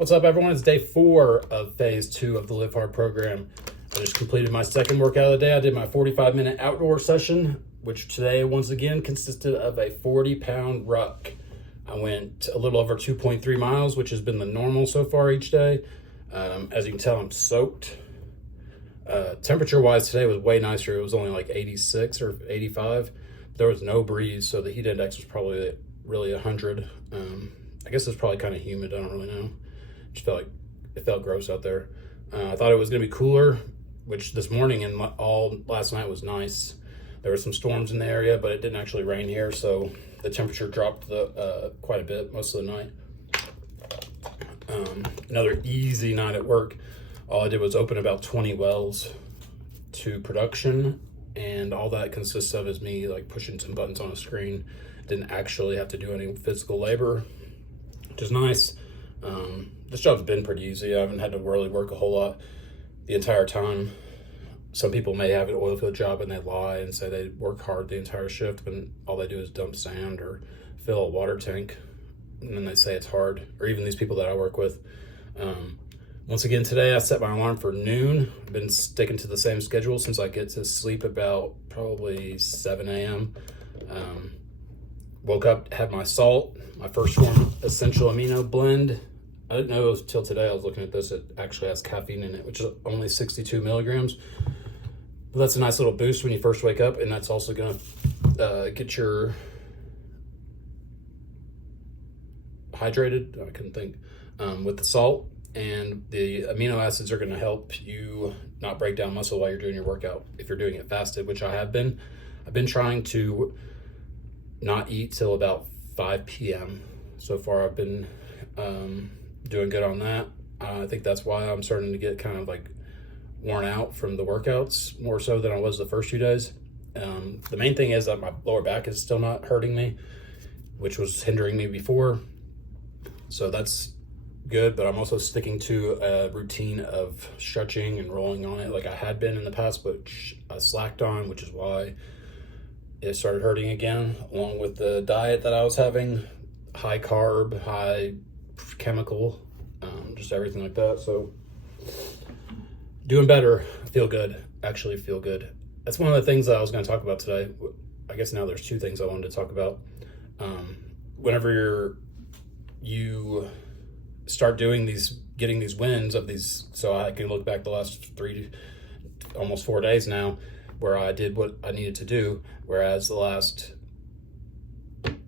What's up, everyone? It's day 4 of phase 2 of the Live Hard program. I just completed my second workout of the day. I did my 45-minute outdoor session, which today once again consisted of a 40-pound ruck. I went a little over 2.3 miles, which has been the normal so far each day. As you can tell, I'm soaked. Temperature-wise, today was way nicer. It was only like 86 or 85. There was no breeze, so the heat index was probably really 100. I guess it's probably kind of humid. I don't really know. Just felt like it felt gross out there. I thought it was going to be cooler, which this morning and all last night was nice. There were some storms in the area, but it didn't actually rain here, so the temperature dropped quite a bit most of the night. Another easy night at work. All I did was open about 20 wells to production, and all that consists of is me like pushing some buttons on a screen. Didn't actually have to do any physical labor, which is nice. This job's been pretty easy. I haven't had to really work a whole lot the entire time. Some people may have an oil field job and they lie and say they work hard the entire shift when all they do is dump sand or fill a water tank, and then they say it's hard. Or even these people that I work with. Once again today I set my alarm for noon. I've been sticking to the same schedule since I get to sleep about probably 7 a.m. Woke up, had my salt, my first form essential amino blend. I didn't know it was till today I was looking at this. It actually has caffeine in it, which is only 62 milligrams. But that's a nice little boost when you first wake up, and that's also gonna get your hydrated, I couldn't think, with the salt. And the amino acids are gonna help you not break down muscle while you're doing your workout, if you're doing it fasted, which I have been. I've been trying to not eat till about 5 p.m. So far I've been doing good on that. I think that's why I'm starting to get kind of like worn out from the workouts more so than I was the first few days. The main thing is that my lower back is still not hurting me, which was hindering me before. So that's good, but I'm also sticking to a routine of stretching and rolling on it like I had been in the past, but I slacked on, which is why it started hurting again, along with the diet that I was having, high carb, high chemical, just everything like that. So doing better, feel good, actually feel good. That's one of the things that I was going to talk about today. I guess now there's two things I wanted to talk about. Whenever you start doing getting these wins of these, so I can look back the last almost 4 days now, where I did what I needed to do, whereas the last,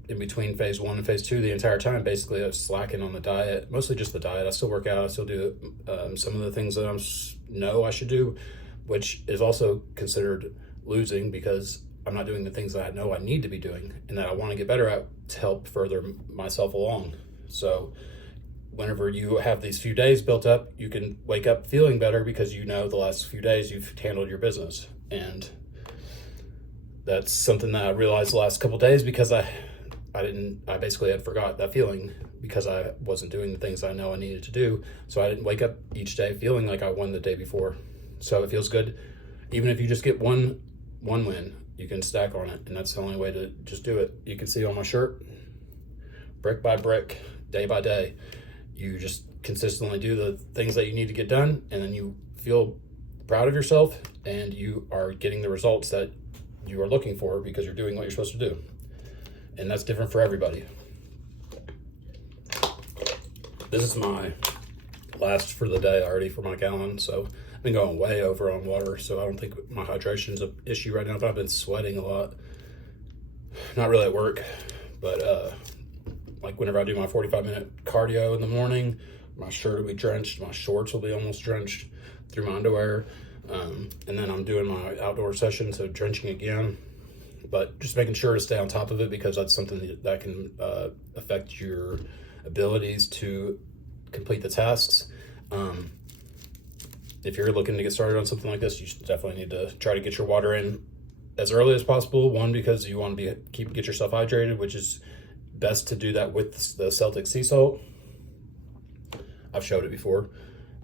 in between phase 1 and phase 2, the entire time, basically I was slacking on the diet, mostly just the diet. I still work out, I still do some of the things that I know I should do, which is also considered losing because I'm not doing the things that I know I need to be doing and that I want to get better at to help further myself along. So whenever you have these few days built up, you can wake up feeling better because you know the last few days you've handled your business. And that's something that I realized the last couple of days because I basically had forgot that feeling because I wasn't doing the things I know I needed to do. So I didn't wake up each day feeling like I won the day before. So it feels good. Even if you just get one win, you can stack on it. And that's the only way to just do it. You can see on my shirt, brick by brick, day by day. You just consistently do the things that you need to get done, and then you feel proud of yourself and you are getting the results that you are looking for because you're doing what you're supposed to do. And that's different for everybody. This is my last for the day already for my gallon, so I've been going way over on water, so I don't think my hydration is an issue right now, but I've been sweating a lot. Not really at work, but like whenever I do my 45-minute cardio in the morning, my shirt will be drenched, my shorts will be almost drenched through my underwear, and then I'm doing my outdoor session, so drenching again. But just making sure to stay on top of it because that's something that can affect your abilities to complete the tasks. If you're looking to get started on something like this, you definitely need to try to get your water in as early as possible. One, because you want to get yourself hydrated, which is best to do that with the Celtic sea salt. I've showed it before.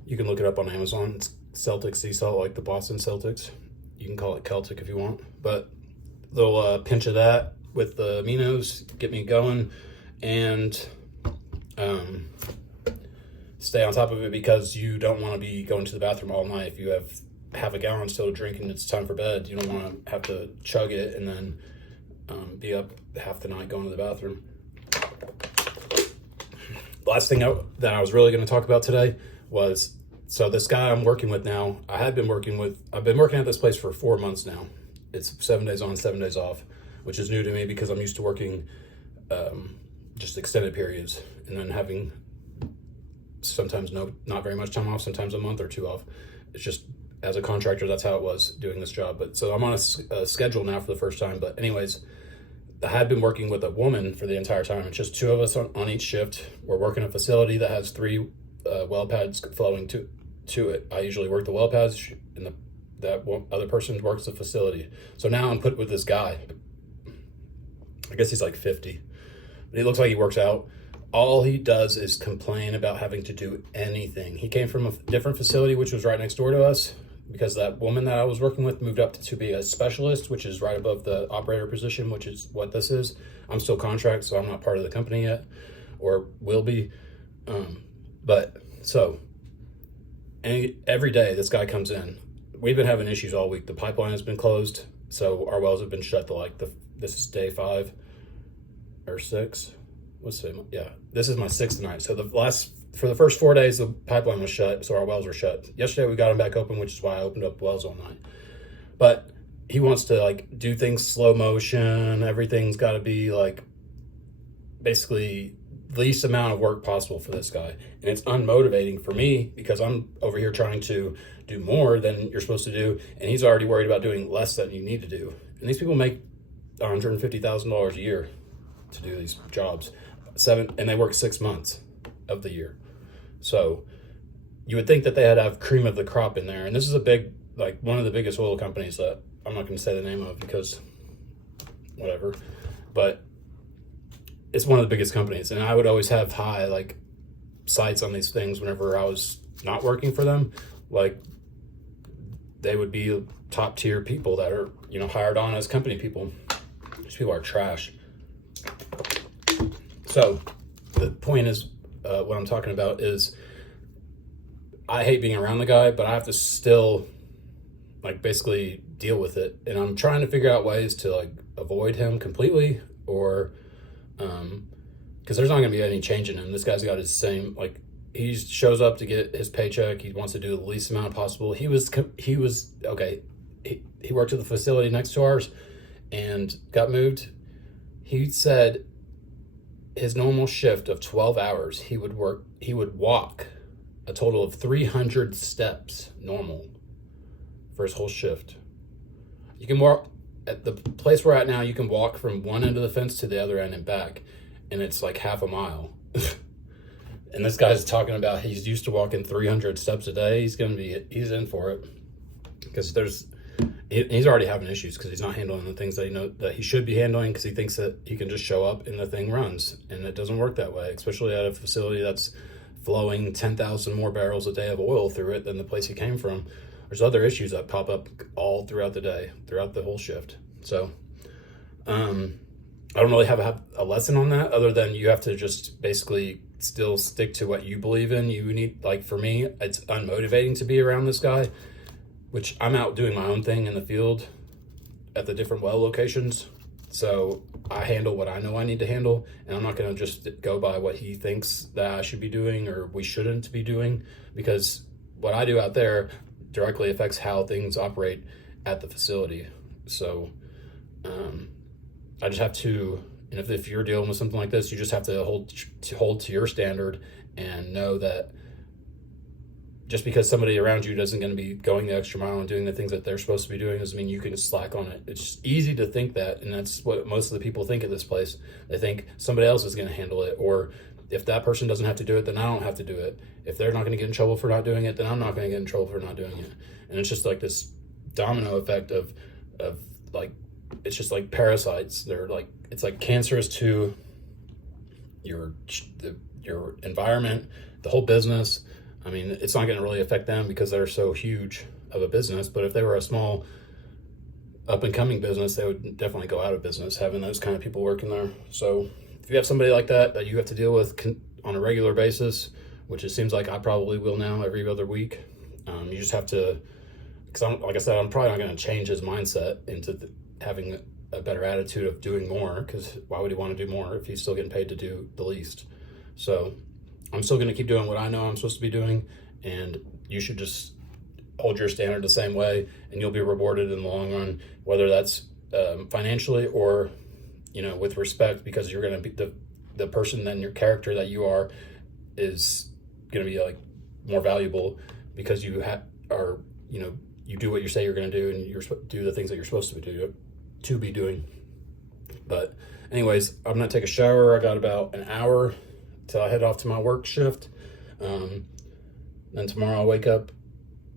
You can look it up on Amazon. It's Celtic sea salt, like the Boston Celtics. You can call it Celtic if you want, but a little pinch of that with the aminos get me going, and stay on top of it because you don't want to be going to the bathroom all night. If you have half a gallon still to drink and it's time for bed, you don't want to have to chug it and then be up half the night going to the bathroom. Last thing that I was really going to talk about today was, so this guy I'm working with now, I've been working at this place for 4 months now. It's 7 days on, 7 days off, which is new to me because I'm used to working just extended periods and then having sometimes not very much time off, sometimes a month or two off. It's just, as a contractor, that's how it was doing this job. But so I'm on a schedule now for the first time. But anyways, I had been working with a woman for the entire time. It's just two of us on each shift. We're working a facility that has 3 well pads flowing to it. I usually work the well pads, and that other person works the facility. So now I'm put with this guy. I guess he's like 50. But he looks like he works out. All he does is complain about having to do anything. He came from a different facility, which was right next door to us, because that woman that I was working with moved up to be a specialist, which is right above the operator position, which is what this is. I'm still contract, so I'm not part of the company yet, or will be. Every day this guy comes in. We've been having issues all week. The pipeline has been closed, so our wells have been shut to this is day 5 or 6. This is my 6th night. So for the first 4 days, the pipeline was shut, so our wells were shut. Yesterday, we got them back open, which is why I opened up wells all night. But he wants to do things slow motion. Everything's got to be basically least amount of work possible for this guy. And it's unmotivating for me because I'm over here trying to do more than you're supposed to do. And he's already worried about doing less than you need to do. And these people make $150,000 a year to do these jobs. And they work 6 months of the year. So you would think that they had to have cream of the crop in there. And this is one of the biggest oil companies that I'm not going to say the name of because whatever, but it's one of the biggest companies. And I would always have high sights on these things whenever I was not working for them. They would be top tier people that are, hired on as company people. These people are trash. So the point is, what I'm talking about is I hate being around the guy, but I have to still basically deal with it. And I'm trying to figure out ways to avoid him completely, or because there's not going to be any change in him. This guy's got his same, he shows up to get his paycheck. He wants to do the least amount possible. He worked at the facility next to ours and got moved. He said his normal shift of 12 hours, he would walk a total of 300 steps normal for his whole shift. You can walk at the place we're at now, you can walk from one end of the fence to the other end and back, and it's half a mile. And this guy's talking about he's used to walking 300 steps a day. He's in for it because he's already having issues because he's not handling the things that he should be handling, because he thinks that he can just show up and the thing runs, and it doesn't work that way, especially at a facility that's flowing 10,000 more barrels a day of oil through it than the place he came from. There's other issues that pop up all throughout the day, throughout the whole shift. So I don't really have a lesson on that, other than you have to just basically still stick to what you believe in. You need, for me, it's unmotivating to be around this guy, which I'm out doing my own thing in the field at the different well locations. So I handle what I know I need to handle, and I'm not going to just go by what he thinks that I should be doing or we shouldn't be doing, because what I do out there directly affects how things operate at the facility. So I just have to, and if you're dealing with something like this, you just have to hold to your standard and know that just because somebody around you isn't going to be going the extra mile and doing the things that they're supposed to be doing doesn't mean you can slack on it. It's easy to think that, and that's what most of the people think at this place. They think somebody else is going to handle it, or if that person doesn't have to do it, then I don't have to do it. If they're not going to get in trouble for not doing it, then I'm not going to get in trouble for not doing it. And it's just this domino effect of it's just like parasites. It's cancerous to your environment, the whole business. I mean, it's not going to really affect them because they're so huge of a business, but if they were a small up and coming business, they would definitely go out of business having those kind of people working there. So if you have somebody like that you have to deal with on a regular basis, which it seems like I probably will now every other week. You just have to, because like I said, I'm probably not going to change his mindset into having a better attitude of doing more, because why would he want to do more if he's still getting paid to do the least? So I'm still going to keep doing what I know I'm supposed to be doing, and you should just hold your standard the same way, and you'll be rewarded in the long run, whether that's financially or, you know, with respect, because you're going to be the person, then your character that you are is going to be like more valuable, because you are, you know, you do what you say you're going to do, and you're do the things that you're supposed to be doing. But anyways, I'm going to take a shower. I got about an hour till I head off to my work shift. Then tomorrow I'll wake up.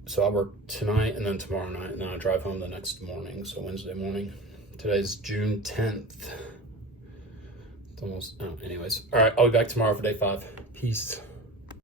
So I work tonight and then tomorrow night, and then I drive home the next morning. So Wednesday morning. Today's June 10th. It's almost, oh, anyways. All right, I'll be back tomorrow for day 5. Peace.